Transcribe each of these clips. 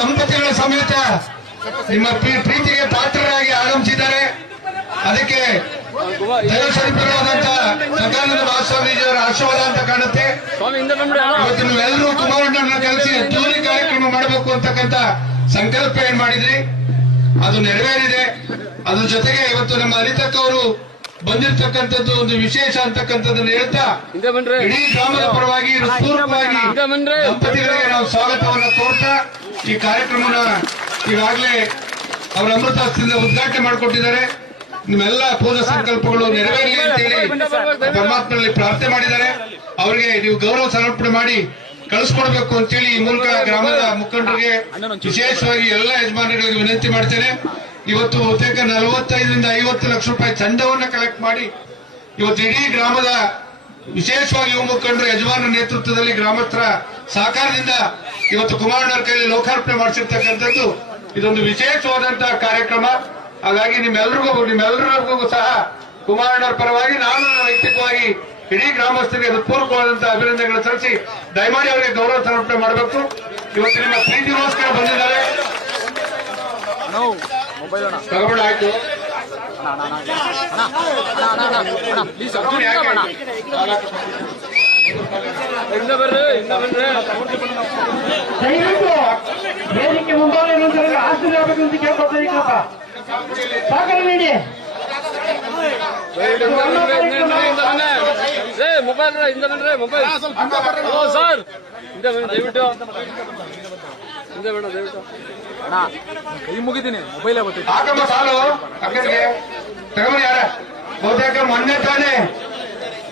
ಸಮೇತ ನಿಮ್ಮ ಪ್ರೀ- ಪ್ರೀತಿಗೆ ಪಾತ್ರರಾಗಿ ಆಗಮಿಸಿದ್ದಾರೆ ಅದಕ್ಕೆ ದೈವಸ್ವರೂಪರಾದಂತ ಸದಾನಂದ ಮಹಾಸ್ವಾಮೀಜಿಯವರ ಆಶೀರ್ವಾದ ಅಂತ ಕಾಣುತ್ತೆ. ಇವತ್ತು ನೀವೆಲ್ಲರೂ ಕುಮಾರಣ್ಣನ ಕಲಿಸಿ ಹೆಚ್ಚುವರಿ ಕಾರ್ಯಕ್ರಮ ಮಾಡಬೇಕು ಅಂತಕ್ಕಂಥ ಸಂಕಲ್ಪ ಏನ್ ಮಾಡಿದ್ರಿ? ಅದು ನೆರವೇರಿದೆ. ಅದ್ರ ಜೊತೆಗೆ ಇವತ್ತು ನಮ್ಮ ಅನಿತಕ್ಕವರು ಬಂದಿರತಕ್ಕಂಥದ್ದು ಒಂದು ವಿಶೇಷ ಅಂತಕ್ಕಂಥದ್ದನ್ನು ಹೇಳ್ತಾ ಇಡೀ ಗ್ರಾಮದ ಪರವಾಗಿ ದಂಪತಿಗಳಿಗೆ ನಾವು ಸ್ವಾಗತವನ್ನು ಕೋರ್ತಾ ಈ ಕಾರ್ಯಕ್ರಮನ ಈಗಾಗಲೇ ಅವರ ಅಮೃತಾಸ್ತ್ರದಿಂದ ಉದ್ಘಾಟನೆ ಮಾಡಿಕೊಟ್ಟಿದ್ದಾರೆ. ನಿಮ್ಮೆಲ್ಲ ಪೂಜಾ ಸಂಕಲ್ಪಗಳು ನೆರವೇರಲಿ ಅಂತೇಳಿ ಪರಮಾತ್ಮನಲ್ಲಿ ಪ್ರಾರ್ಥನೆ ಮಾಡಿದ್ದಾರೆ. ಅವರಿಗೆ ನೀವು ಗೌರವ ಸಮರ್ಪಣೆ ಮಾಡಿ ಕಳಿಸ್ಕೊಡ್ಬೇಕು ಅಂತೇಳಿ ಈ ಮೂಲಕ ಗ್ರಾಮದ ಮುಖಂಡರಿಗೆ ವಿಶೇಷವಾಗಿ ಎಲ್ಲ ಯಜಮಾನಿಗಳಿಗೆ ವಿನಂತಿ ಮಾಡ್ತೇನೆ. ಇವತ್ತು ಬಹುತೇಕ ನಲವತ್ತೈದರಿಂದ ಐವತ್ತು ಲಕ್ಷ ರೂಪಾಯಿ ಚಂದವನ್ನ ಕಲೆಕ್ಟ್ ಮಾಡಿ ಇವತ್ತು ಇಡೀ ಗ್ರಾಮದ ವಿಶೇಷವಾಗಿ ಯುವ ಮುಖಂಡರು ಯಜಮಾನ ನೇತೃತ್ವದಲ್ಲಿ ಗ್ರಾಮಸ್ಥರ ಸಹಕಾರದಿಂದ ಇವತ್ತು ಕುಮಾರಣ್ಣರ ಕೈಯಲ್ಲಿ ಲೋಕಾರ್ಪಣೆ ಮಾಡಿಸಿರ್ತಕ್ಕಂಥದ್ದು ಇದೊಂದು ವಿಶೇಷವಾದಂತಹ ಕಾರ್ಯಕ್ರಮ. ಹಾಗಾಗಿ ನಿಮ್ಮೆಲ್ರಿಗೂ ನಿಮ್ಮೆಲ್ಲರಿಗೂ ಸಹ ಕುಮಾರಣ್ಣರ ಪರವಾಗಿ ನಾನು ವೈಯಕ್ತಿಕವಾಗಿ ಇಡೀ ಗ್ರಾಮಸ್ಥರಿಗೆ ಹೃತ್ಪೂರ್ವಕವಾದಂತಹ ಅಭಿನಂದನೆಗಳು ಸಲ್ಲಿಸಿ ದಯಮಾಡಿ ಅವರಿಗೆ ಗೌರವ ಸಮರ್ಪಣೆ ಮಾಡಬೇಕು. ಇವತ್ತು ನಿಮ್ಮ ಪ್ರೀತಿಗೋಸ್ಕರ ಬಂದಿದ್ದಾರೆ. ತಗೊಂಡು ಬನ್ರಿ ದಯವಿಟ್ಟು ವೇದಿಕೆ ಮುಂಭಾಗ ಆಸ್ತಿ ಆಗಬೇಕು ಅಂತ ಕೇಳ್ಕೊಳ್ತಾ ಇದ್ದೀನಪ್ಪ ಸಹಕಾರ ನೀಡಿ. ಮೊಬೈಲ್ ಹಿಂದೆ ಬನ್ರಿ ಮೊಬೈಲ್. Hello sir. ಹಿಂದೆ ಬನ್ನಿ ದಯವಿಟ್ಟು. ಹಿಂದೆ ಬೇಡ ದಯವಿಟ್ಟು. ಅಣ್ಣ ಕೈ ಮುಗಿದೀನಿ ಮೊಬೈಲ್ ಹಾಕಮ್ಮ ಸಾಲು ಅಕ್ಕನಿಗೆ. ತಗೊಂಡು ಯಾರ. ಬಹುತೇಕ ಮೊನ್ನೆ ತಾನೆ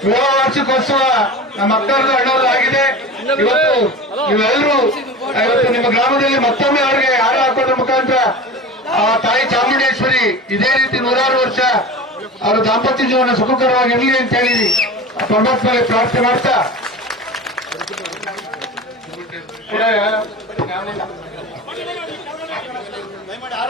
ವಿವಾಹ ವಾರ್ಷಿಕೋತ್ಸವ ನಮ್ಮ ಅಕ್ಕರದು ಅಣ್ಣವ್ರದ್ದು ಆಗಿದೆ. ಇವತ್ತು ನೀವೆಲ್ಲರೂ ಇವತ್ತು ನಿಮ್ಮ ಗ್ರಾಮದಲ್ಲಿ ಮತ್ತೊಮ್ಮೆ ಅವರಿಗೆ ಹಾರ ಹಾಕೋದ್ರ ಮುಖಾಂತರ ಆ ತಾಯಿ ಚಾಮುಂಡೇಶ್ವರಿ ಇದೇ ರೀತಿ ನೂರಾರು ವರ್ಷ ಅವರ ದಾಂಪತ್ಯ ಜೀವನ ಸುಖಕರವಾಗಿ ಇರಲಿ ಅಂತ ಹೇಳಿ ಪರಮಾತ್ಮಲ್ಲಿ ಪ್ರಾರ್ಥನೆ ಮಾಡ್ತಾ ಕೂಡ ಬನ್ನಿ ಬನ್ನಿ ಬನ್ನಿ ಸಹಕಾರ ಬನ್ನಿ ದಯವಿಟ್ಟು ಕೊಡಿ ಅಕ್ಕ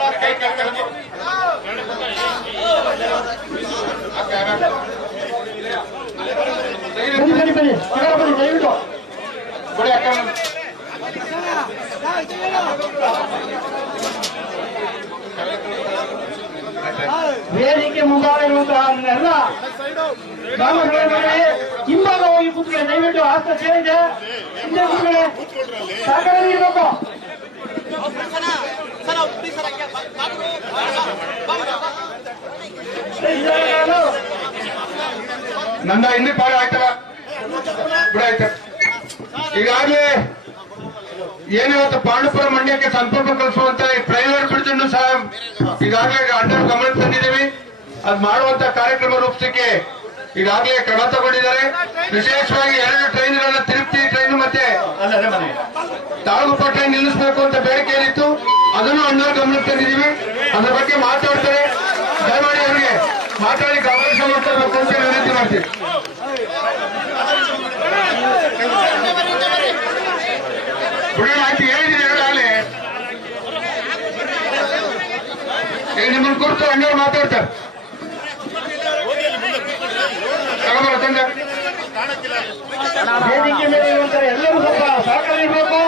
ವೇದಿಕೆ ಮುಂಭಾಗ ಇರುವಂತಹ ಎಲ್ಲ ಹಿಂಭಾಗ ಹೋಗಿ ಕೂತ್ಕೊಳ್ಳಿ ದಯವಿಟ್ಟು ಆಸ್ತ ಸೇರಿದೆ. ಹಿಂದೆ ಕೂತ್ಕೊಳ್ಳಿ. ಸಹಕಾರ ನೀಡಬೇಕು ನಂದ ಹಿಂದೆ ಪಾಡ ಆಯ್ತಲ್ಲ? ಬಿಡಾಯ್ತ. ಈಗಾಗಲೇ ಏನಿವತ್ತು ಪಾಂಡುಪುರ ಮಂಡ್ಯಕ್ಕೆ ಸಂಪರ್ಕ ಕಲ್ಪಿಸುವಂತ ಈ ಪ್ರೈವೇಟ್ ಬ್ರಿಡ್ಜ್ ಅನ್ನು ಸಹ ಈಗಾಗಲೇ ಅಂಡರ್ ಗಮನಕ್ಕೆ ತಂದಿದ್ದೀವಿ. ಅದು ಮಾಡುವಂತ ಕಾರ್ಯಕ್ರಮ ರೂಪಿಸಲಿಕ್ಕೆ ಈಗಾಗಲೇ ಕ್ರಮ ತಗೊಂಡಿದ್ದಾರೆ. ವಿಶೇಷವಾಗಿ ಎರಡು ಟ್ರೈನ್ಗಳನ್ನ ತಿರುಪತಿ ಟ್ರೈನ್ ಮತ್ತೆ. ತಾಳಗುಪ್ಪ ಟ್ರೈನ್ ನಿಲ್ಲಿಸಬೇಕು ಅಂತ ಬೇಡಿಕೆ ಏನಿತ್ತು ಅದನ್ನು ಅಣ್ಣವ್ರ ಗಮನಕ್ಕೆ ತಂದಿದ್ದೀವಿ. ಅದರ ಬಗ್ಗೆ ಮಾತಾಡ್ತಾರೆ. ದಯಮಾಡಿ ಅವರಿಗೆ ಮಾತಾಡಿ ಗಮನಿಸ ಮಾಡ್ತಾರೆ ಅಂತ ವಿನಂತಿ ಮಾಡ್ತೀವಿ ಆಯ್ತು ನಿಮ್ಮನ್ನು ಕುರಿತು ಅಣ್ಣವ್ರು ಮಾತಾಡ್ತಾರೆ. ವೇದಿಕೆ ಮೇಲೆ ಎಲ್ಲರೂ ಸ್ವಲ್ಪ ಸಹಕಾರ ಇರಬೇಕು.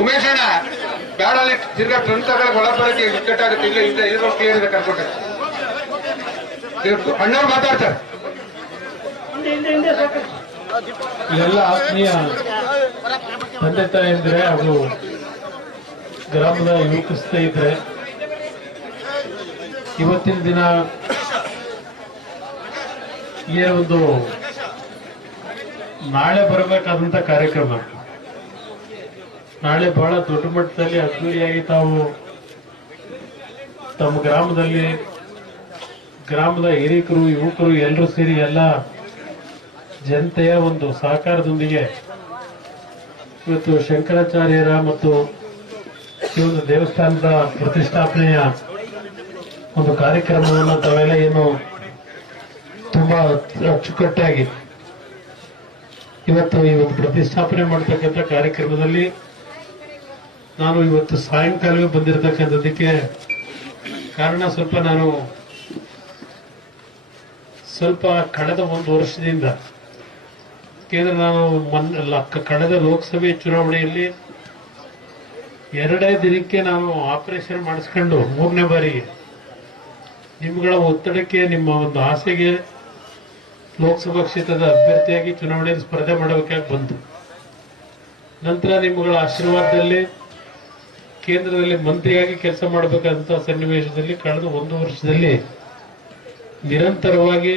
ಉಮೇಶ್ ಅಣ್ಣ ಬೇಡ ತಿರ್ಗಾ ಟ್ರೆಂಡ್ ತಗೊಳಕ್ ಒಳ ಬರಕ್ಕೆ ಆಗುತ್ತೆ. ಇಲ್ಲ ಇಲ್ಲ, ಇರೋ ಕ್ಲಿಯರ್ ಇದೆ ಕರ್ಕೊಟ್ಟೆ ಅಣ್ಣವ್ರು ಮಾತಾಡ್ತಾರೆ. ಎಲ್ಲ ಆತ್ಮೀಯ ತಂದೆ ತಾಯಂದ್ರೆ ಹಾಗೂ ಗ್ರಾಮದ ಯುವಕ ಸ್ನೇಹಿತರೆ ಇವತ್ತಿನ ದಿನ ಏನೊಂದು ನಾಳೆ ಬರಬೇಕಾದಂತ ಕಾರ್ಯಕ್ರಮ. ನಾಳೆ ಬಹಳ ದೊಡ್ಡ ಮಟ್ಟದಲ್ಲಿ ಅದ್ದೂರಿಯಾಗಿ ತಾವು ತಮ್ಮ ಗ್ರಾಮದಲ್ಲಿ ಗ್ರಾಮದ ಹಿರಿಯಕರು ಯುವಕರು ಎಲ್ಲರೂ ಸೇರಿ ಎಲ್ಲ ಜನತೆಯ ಒಂದು ಸಹಕಾರದೊಂದಿಗೆ ಇವತ್ತು ಶಂಕರಾಚಾರ್ಯರ ಮತ್ತು ಈ ಒಂದು ದೇವಸ್ಥಾನದ ಪ್ರತಿಷ್ಠಾಪನೆಯ ಒಂದು ಕಾರ್ಯಕ್ರಮವನ್ನು ತಾವೆಲ್ಲ ಏನು ತುಂಬಾ ಅಚ್ಚುಕಟ್ಟಾಗಿ ಇವತ್ತು ಈ ಒಂದು ಪ್ರತಿಷ್ಠಾಪನೆ ಮಾಡತಕ್ಕಂಥ ಕಾರ್ಯಕ್ರಮದಲ್ಲಿ ನಾನು ಇವತ್ತು ಸಾಯಂಕಾಲವೇ ಬಂದಿರತಕ್ಕಂಥದ್ದಕ್ಕೆ ಕಾರಣ ಸ್ವಲ್ಪ ನಾನು ಸ್ವಲ್ಪ ಕಳೆದ ಒಂದು ವರ್ಷದಿಂದ ಕೇಂದ್ರ ನಾನು ಕಳೆದ ಲೋಕಸಭೆ ಚುನಾವಣೆಯಲ್ಲಿ ಎರಡೇ ದಿನಕ್ಕೆ ನಾನು ಆಪರೇಷನ್ ಮಾಡಿಸ್ಕೊಂಡು ಮೂರನೇ ಬಾರಿಗೆ ನಿಮ್ಗಳ ಒತ್ತಡಕ್ಕೆ, ನಿಮ್ಮ ಒಂದು ಆಸೆಗೆ ಲೋಕಸಭಾ ಕ್ಷೇತ್ರದ ಅಭ್ಯರ್ಥಿಯಾಗಿ ಚುನಾವಣೆಯಲ್ಲಿ ಸ್ಪರ್ಧೆ ಮಾಡಬೇಕಾಗಿ ಬಂತು. ನಂತರ ನಿಮ್ಮಗಳ ಆಶೀರ್ವಾದದಲ್ಲಿ, ಕೇಂದ್ರದಲ್ಲಿ ಮಂತ್ರಿಯಾಗಿ ಕೆಲಸ ಮಾಡಬೇಕಂತ ಸನ್ನಿವೇಶದಲ್ಲಿ ಕಳೆದ ಒಂದು ವರ್ಷದಲ್ಲಿ ನಿರಂತರವಾಗಿ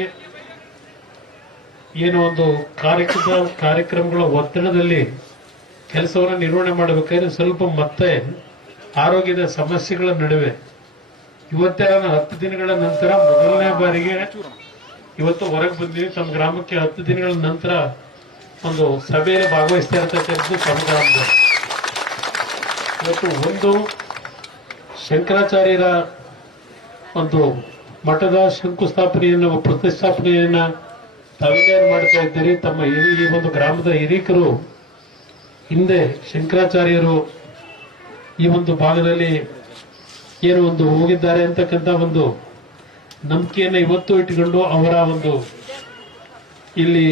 ಏನೋ ಒಂದು ಕಾರ್ಯಕ್ರಮ, ಕಾರ್ಯಕ್ರಮಗಳ ಒತ್ತಡದಲ್ಲಿ ಕೆಲಸವನ್ನು ನಿರ್ವಹಣೆ ಮಾಡಬೇಕಾದ್ರೆ ಸ್ವಲ್ಪ ಮತ್ತೆ ಆರೋಗ್ಯದ ಸಮಸ್ಯೆಗಳ ನಡುವೆ ಇವತ್ತೇ ನಾನು ಹತ್ತು ದಿನಗಳ ನಂತರ ಮೊದಲನೇ ಬಾರಿಗೆ ಇವತ್ತು ಹೊರಗೆ ಬಂದಿದ್ದೀನಿ. ತಮ್ಮ ಗ್ರಾಮಕ್ಕೆ ಹತ್ತು ದಿನಗಳ ನಂತರ ಒಂದು ಸಭೆಯಲ್ಲಿ ಭಾಗವಹಿಸ್ತಾ ಇರ್ತಕ್ಕಂಥದ್ದು ಗ್ರಾಮದಲ್ಲಿ ಇವತ್ತು ಒಂದು ಶಂಕರಾಚಾರ್ಯರ ಒಂದು ಮಠದ ಶಂಕುಸ್ಥಾಪನೆಯನ್ನು ಪ್ರತಿಷ್ಠಾಪನೆಯನ್ನ ತಾವೇನೇನು ಮಾಡ್ತಾ ಇದ್ದೀರಿ? ತಮ್ಮ ಈ ಒಂದು ಗ್ರಾಮದ ಹಿರೀಕರು ಹಿಂದೆ ಶಂಕರಾಚಾರ್ಯರು ಈ ಒಂದು ಭಾಗದಲ್ಲಿ ಏನು ಒಂದು ಹೋಗಿದ್ದಾರೆ ಅಂತಕ್ಕಂಥ ಒಂದು ನಂಬಿಕೆಯನ್ನ ಇವತ್ತು ಇಟ್ಕೊಂಡು ಅವರ ಒಂದು ಇಲ್ಲಿ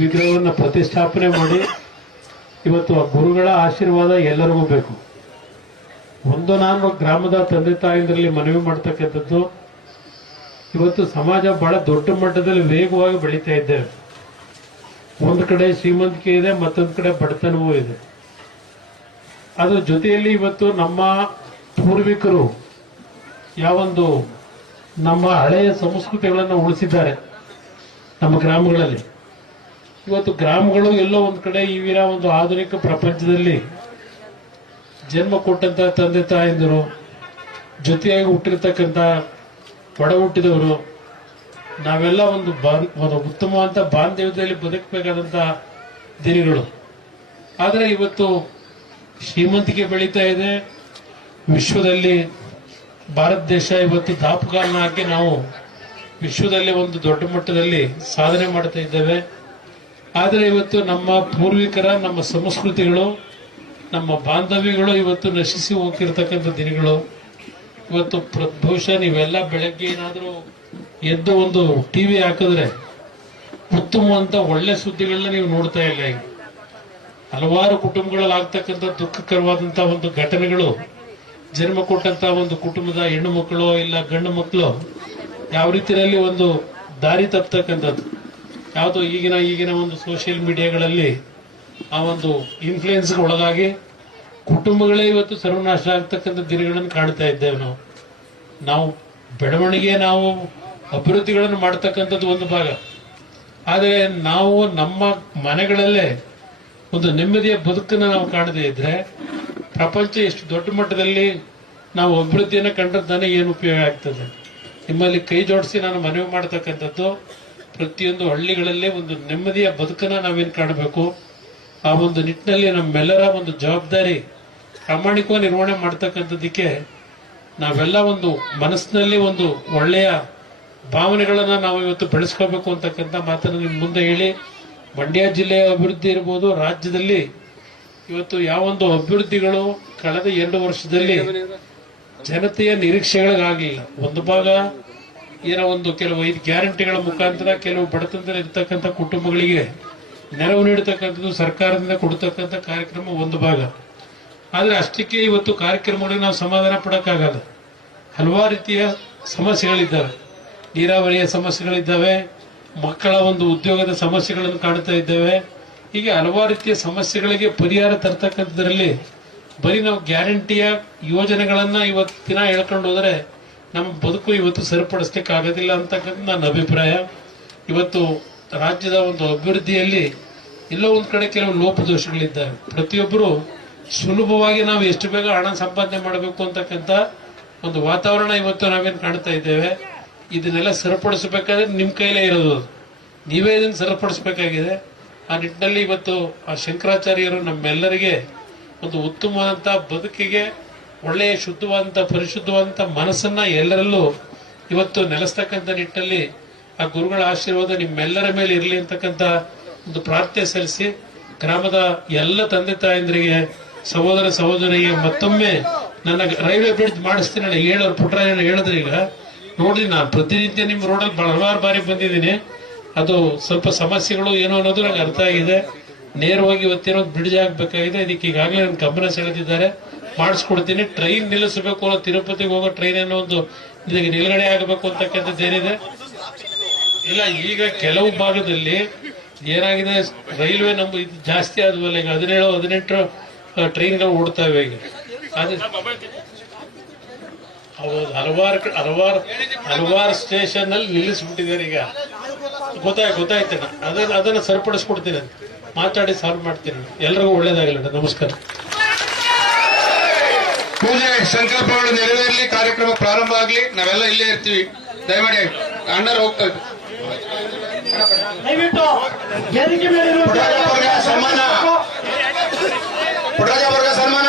ವಿಗ್ರಹವನ್ನು ಪ್ರತಿಷ್ಠಾಪನೆ ಮಾಡಿ ಇವತ್ತು ಆ ಗುರುಗಳ ಆಶೀರ್ವಾದ ಎಲ್ಲರಿಗೂ ಬೇಕು. ಒಂದು ನಾನು ಗ್ರಾಮದ ತಂದೆ ತಾಯಿಗಳಲ್ಲಿ ಮನವಿ ಮಾಡ್ತಕ್ಕಂಥದ್ದು, ಇವತ್ತು ಸಮಾಜ ಬಹಳ ದೊಡ್ಡ ಮಟ್ಟದಲ್ಲಿ ವೇಗವಾಗಿ ಬೆಳೀತಾ ಇದ್ದೇವೆ ಒಂದು ಕಡೆ ಶ್ರೀಮಂತಿಕೆ ಇದೆ, ಮತ್ತೊಂದು ಕಡೆ ಬಡತನವೂ ಇದೆ. ಅದರ ಜೊತೆಯಲ್ಲಿ ಇವತ್ತು ನಮ್ಮ ಪೂರ್ವಿಕರು ಯಾವೊಂದು ನಮ್ಮ ಹಳೆಯ ಸಂಸ್ಕೃತಿಗಳನ್ನು ಉಳಿಸಿದ್ದಾರೆ ನಮ್ಮ ಗ್ರಾಮಗಳಲ್ಲಿ. ಇವತ್ತು ಗ್ರಾಮಗಳು ಎಲ್ಲೋ ಒಂದು ಕಡೆ ಈಗಿನ ಒಂದು ಆಧುನಿಕ ಪ್ರಪಂಚದಲ್ಲಿ ಜನ್ಮ ಕೊಟ್ಟಂತ ತಂದೆ ತಾಯಂದಿರು, ಜೊತೆಯಾಗಿ ಹುಟ್ಟಿರ್ತಕ್ಕಂಥ ಒಡ ಹುಟ್ಟಿದವರು, ನಾವೆಲ್ಲ ಒಂದು ಒಂದು ಉತ್ತಮವಾದ ಬಾಂಧವ್ಯದಲ್ಲಿ ಬದುಕಬೇಕಾದಂತ ದಿನಗಳು. ಆದರೆ ಇವತ್ತು ಶ್ರೀಮಂತಿಕೆ ಬೆಳೀತಾ ಇದೆ ವಿಶ್ವದಲ್ಲಿ ಭಾರತ ದೇಶ ಇವತ್ತು ದಾಪುಗಾಲನ ಹಾಕಿ ನಾವು ವಿಶ್ವದಲ್ಲಿ ಒಂದು ದೊಡ್ಡ ಮಟ್ಟದಲ್ಲಿ ಸಾಧನೆ ಮಾಡ್ತಾ ಇದ್ದೇವೆ. ಆದರೆ ಇವತ್ತು ನಮ್ಮ ಪೂರ್ವಿಕರ, ನಮ್ಮ ಸಂಸ್ಕೃತಿಗಳು, ನಮ್ಮ ಬಾಂಧವ್ಯಗಳು ಇವತ್ತು ನಶಿಸಿ ಹೋಗಿರ್ತಕ್ಕಂಥ ದಿನಗಳು. ಇವತ್ತು ಬಹುಶಃ ನೀವೆಲ್ಲ ಬೆಳಗ್ಗೆ ಏನಾದರೂ ಎದ್ದು ಒಂದು ಟಿ ವಿ ಹಾಕಿದ್ರೆ ಉತ್ತಮವಂತ ಒಳ್ಳೆ ಸುದ್ದಿಗಳನ್ನ ನೀವು ನೋಡ್ತಾ ಇಲ್ಲ ಹಲವಾರು ಕುಟುಂಬಗಳಲ್ಲಿ ಆಗ್ತಕ್ಕಂಥ ದುಃಖಕರವಾದಂತಹ ಒಂದು ಘಟನೆಗಳು ಜನ್ಮ ಕೊಟ್ಟಂತ ಒಂದು ಕುಟುಂಬದ ಹೆಣ್ಣು ಮಕ್ಕಳು ಇಲ್ಲ ಗಂಡು ಮಕ್ಕಳು ಯಾವ ರೀತಿಯಲ್ಲಿ ಒಂದು ದಾರಿ ತಪ್ಪತಕ್ಕಂಥದ್ದು ಯಾವುದೋ ಈಗಿನ ಈಗಿನ ಒಂದು ಸೋಷಿಯಲ್ ಮೀಡಿಯಾಗಳಲ್ಲಿ ಆ ಒಂದು ಇನ್ಫ್ಲೂಯೆನ್ಸ್ ಒಳಗಾಗಿ ಕುಟುಂಬಗಳೇ ಇವತ್ತು ಸರ್ವನಾಶ ಆಗ್ತಕ್ಕಂಥ ದಿನಗಳನ್ನು ಕಾಣ್ತಾ ಇದ್ದೇವೆ ನಾವು. ನಾವು ಬೆಳವಣಿಗೆ, ನಾವು ಅಭಿವೃದ್ಧಿಗಳನ್ನು ಮಾಡ್ತಕ್ಕಂಥದ್ದು ಒಂದು ಭಾಗ. ಆದರೆ ನಾವು ನಮ್ಮ ಮನೆಗಳಲ್ಲೇ ಒಂದು ನೆಮ್ಮದಿಯ ಬದುಕನ್ನು ನಾವು ಕಾಣದೇ ಇದ್ರೆ ಪ್ರಪಂಚ ಎಷ್ಟು ದೊಡ್ಡ ಮಟ್ಟದಲ್ಲಿ ನಾವು ಅಭಿವೃದ್ಧಿಯನ್ನು ಕಂಡ್ರೆ ತಾನೇ ಏನು ಉಪಯೋಗ ಆಗ್ತದೆ. ನಿಮ್ಮಲ್ಲಿ ಕೈ ಜೋಡಿಸಿ ನಾನು ಮನವಿ ಮಾಡತಕ್ಕಂಥದ್ದು, ಪ್ರತಿಯೊಂದು ಹಳ್ಳಿಗಳಲ್ಲಿ ಒಂದು ನೆಮ್ಮದಿಯ ಬದುಕನ್ನ ನಾವೇನು ಕಾಣಬೇಕು? ಆ ಒಂದು ನಿಟ್ಟಿನಲ್ಲಿ ನಮ್ಮೆಲ್ಲರ ಒಂದು ಜವಾಬ್ದಾರಿ ಪ್ರಾಮಾಣಿಕವಾಗಿ ನಿರ್ವಹಣೆ ಮಾಡ್ತಕ್ಕಂಥದ್ದಕ್ಕೆ ನಾವೆಲ್ಲ ಒಂದು ಮನಸ್ಸಿನಲ್ಲಿ ಒಂದು ಒಳ್ಳೆಯ ಭಾವನೆಗಳನ್ನ ನಾವು ಇವತ್ತು ಬೆಳೆಸ್ಕೋಬೇಕು ಅಂತಕ್ಕಂಥ ಮಾತನ್ನು ನಿಮ್ಮ ಮುಂದೆ ಹೇಳಿ, ಮಂಡ್ಯ ಜಿಲ್ಲೆಯ ಅಭಿವೃದ್ಧಿ ಇರ್ಬೋದು, ರಾಜ್ಯದಲ್ಲಿ ಇವತ್ತು ಯಾವೊಂದು ಅಭಿವೃದ್ಧಿಗಳು ಕಳೆದ ಎರಡು ವರ್ಷದಲ್ಲಿ ಜನತೆಯ ನಿರೀಕ್ಷೆಗಳಿಗಾಗಲಿಲ್ಲ. ಒಂದು ಭಾಗ ಏನೋ ಒಂದು ಕೆಲವು ಐದು ಗ್ಯಾರಂಟಿಗಳ ಮುಖಾಂತರ ಕೆಲವು ಬಡತನದಲ್ಲಿ ಇರ್ತಕ್ಕಂಥ ಕುಟುಂಬಗಳಿಗೆ ನೆರವು ನೀಡತಕ್ಕಂಥದ್ದು ಸರ್ಕಾರದಿಂದ ಕೊಡ್ತಕ್ಕಂಥ ಕಾರ್ಯಕ್ರಮ ಒಂದು ಭಾಗ. ಆದರೆ ಅಷ್ಟಕ್ಕೆ ಇವತ್ತು ಕಾರ್ಯಕ್ರಮಗಳಿಗೆ ನಾವು ಸಮಾಧಾನ ಪಡೋಕ್ಕಾಗಲ್ಲ. ಹಲವಾರು ರೀತಿಯ ಸಮಸ್ಯೆಗಳಿದ್ದಾವೆ. ನೀರಾವರಿಯ ಸಮಸ್ಯೆಗಳಿದ್ದಾವೆ. ಮಕ್ಕಳ ಒಂದು ಉದ್ಯೋಗದ ಸಮಸ್ಯೆಗಳನ್ನು ಕಾಣ್ತಾ ಇದ್ದೇವೆ. ಹೀಗೆ ಹಲವಾರು ರೀತಿಯ ಸಮಸ್ಯೆಗಳಿಗೆ ಪರಿಹಾರ ತರ್ತಕ್ಕಂಥದ್ರಲ್ಲಿ ಬರೀ ನಾವು ಗ್ಯಾರಂಟಿಯ ಯೋಜನೆಗಳನ್ನ ಇವತ್ತಿನ ಹೇಳ್ಕೊಂಡು ಹೋದ್ರೆ ನಮ್ಮ ಬದುಕು ಇವತ್ತು ಸರಿಪಡಿಸ್ಲಿಕ್ಕೆ ಆಗೋದಿಲ್ಲ ಅಂತಕ್ಕಂಥ ನನ್ನ ಅಭಿಪ್ರಾಯ. ಇವತ್ತು ರಾಜ್ಯದ ಒಂದು ಅಭಿವೃದ್ಧಿಯಲ್ಲಿ ಎಲ್ಲೋ ಒಂದು ಕಡೆ ಕೆಲವು ಲೋಪದೋಷಗಳಿದ್ದಾವೆ. ಪ್ರತಿಯೊಬ್ಬರು ಸುಲಭವಾಗಿ ನಾವು ಎಷ್ಟು ಬೇಗ ಹಣ ಸಂಪಾದನೆ ಮಾಡಬೇಕು ಅಂತಕ್ಕಂಥ ಒಂದು ವಾತಾವರಣ ಇವತ್ತು ನಾವೇನು ಕಾಣ್ತಾ ಇದ್ದೇವೆ. ಇದನ್ನೆಲ್ಲ ಸರಿಪಡಿಸಬೇಕಾದ್ರೆ ನಿಮ್ಮ ಕೈಲೇ ಇರೋದು. ನೀವೇ ಇದನ್ನು ಸರಿಪಡಿಸಬೇಕಾಗಿದೆ. ಆ ನಿಟ್ಟಿನಲ್ಲಿ ಇವತ್ತು ಆ ಶಂಕರಾಚಾರ್ಯರು ನಮ್ಮೆಲ್ಲರಿಗೆ ಒಂದು ಉತ್ತಮವಾದಂತಹ ಬದುಕಿಗೆ, ಒಳ್ಳೆಯ ಶುದ್ಧವಾದಂತಹ ಪರಿಶುದ್ಧವಾದಂತಹ ಮನಸ್ಸನ್ನ ಎಲ್ಲರಲ್ಲೂ ಇವತ್ತು ನೆಲೆಸ್ತಕ್ಕಂಥ ನಿಟ್ಟಿನಲ್ಲಿ ಆ ಗುರುಗಳ ಆಶೀರ್ವಾದ ನಿಮ್ಮೆಲ್ಲರ ಮೇಲೆ ಇರಲಿ ಅಂತಕ್ಕಂಥ ಒಂದು ಪ್ರಾರ್ಥನೆ ಸಲ್ಲಿಸಿ, ಗ್ರಾಮದ ಎಲ್ಲ ತಂದೆ ತಾಯಂದ್ರಿಗೆ, ಸಹೋದರ ಸಹೋದರಿಗೆ ಮತ್ತೊಮ್ಮೆ ನನ್ನ ರೈಲ್ವೆ ಬ್ರಿಡ್ಜ್ ಮಾಡಿಸ್ತೀನಿ ಹೇಳೋರು ಪುಟ್ಟರಾಜನ ಹೇಳಿದ್ರೆ ಈಗ ನೋಡಿ ನಾನು ಪ್ರತಿನಿತ್ಯ ನಿಮ್ಮ ರೋಡಲ್ಲಿ ಹಲವಾರು ಬಾರಿ ಬಂದಿದ್ದೀನಿ. ಅದು ಸ್ವಲ್ಪ ಸಮಸ್ಯೆಗಳು ಏನೋ ಅನ್ನೋದು ನನಗೆ ಅರ್ಥ ಆಗಿದೆ. ನೇರವಾಗಿ ಇವತ್ತೇನೋ ಬ್ರಿಡ್ಜ್ ಆಗಬೇಕಾಗಿದೆ ಇದಕ್ಕೆ ಈಗಾಗಲೇ ನನ್ನ ಗಮನ ಸೆಳೆದಿದ್ದಾರೆ. ಮಾಡಿಸ್ಕೊಡ್ತೀನಿ. ಟ್ರೈನ್ ನಿಲ್ಲಿಸಬೇಕು ಅನ್ನೋ ತಿರುಪತಿಗೆ ಹೋಗೋ ಟ್ರೈನ್ ಅನ್ನೋ ಒಂದು ಇದಕ್ಕೆ ನಿಲುಗಡೆ ಆಗಬೇಕು ಅಂತಕ್ಕಂಥದ್ದು ಏನಿದೆ ಇಲ್ಲ, ಈಗ ಕೆಲವು ಭಾಗದಲ್ಲಿ ಏನಾಗಿದೆ, ರೈಲ್ವೆ ನಮ್ಮ ಇದು ಜಾಸ್ತಿ ಆದ್ಮೇಲೆ ಈಗ ಹದಿನೇಳು, ಹದಿನೆಂಟು ಟ್ರೈನ್ಗಳು ಓಡ್ತಾವೆ ಈಗ. ಅದೇ ಹಲವಾರು ಹಲವಾರು ಹಲವಾರು ಸ್ಟೇಷನ್ ಅಲ್ಲಿ ನಿಲ್ಲಿಸ್ಬಿಟ್ಟಿದ್ದಾರೆ ಈಗ. ಗೊತ್ತಾಯ್ತು ಗೊತ್ತಾಯ್ತು. ಅದನ್ನ ಅದನ್ನ ಸರಿಪಡಿಸ್ಕೊಡ್ತೀನಿ. ಮಾತಾಡಿ ಸಾಲ್ವ್ ಮಾಡ್ತೀನಿ. ಎಲ್ರಿಗೂ ಒಳ್ಳೇದಾಗಲಿ ನಮಸ್ಕಾರ. ಪೂಜೆ ಸಂಕಲ್ಪಗಳು ನೆರವೇರಲಿ ಕಾರ್ಯಕ್ರಮ ಪ್ರಾರಂಭ ಆಗಲಿ. ನಾವೆಲ್ಲ ಇಲ್ಲೇ ಇರ್ತೀವಿ. ದಯಮಾಡಿ ಅಣ್ಣರು ಹೋಗ್ತಾ ಇದ್ರು ದಯವಿಟ್ಟು ವೇದಿಕೆ ಮೇಲೆ ಇರುವ ಪುಟ್ಟರಾಜಪ್ಪವ್ರಿಗೆ ಸನ್ಮಾನ. ಪುಟ್ಟರಾಜ ಅವರಿಗೆ ಸನ್ಮಾನ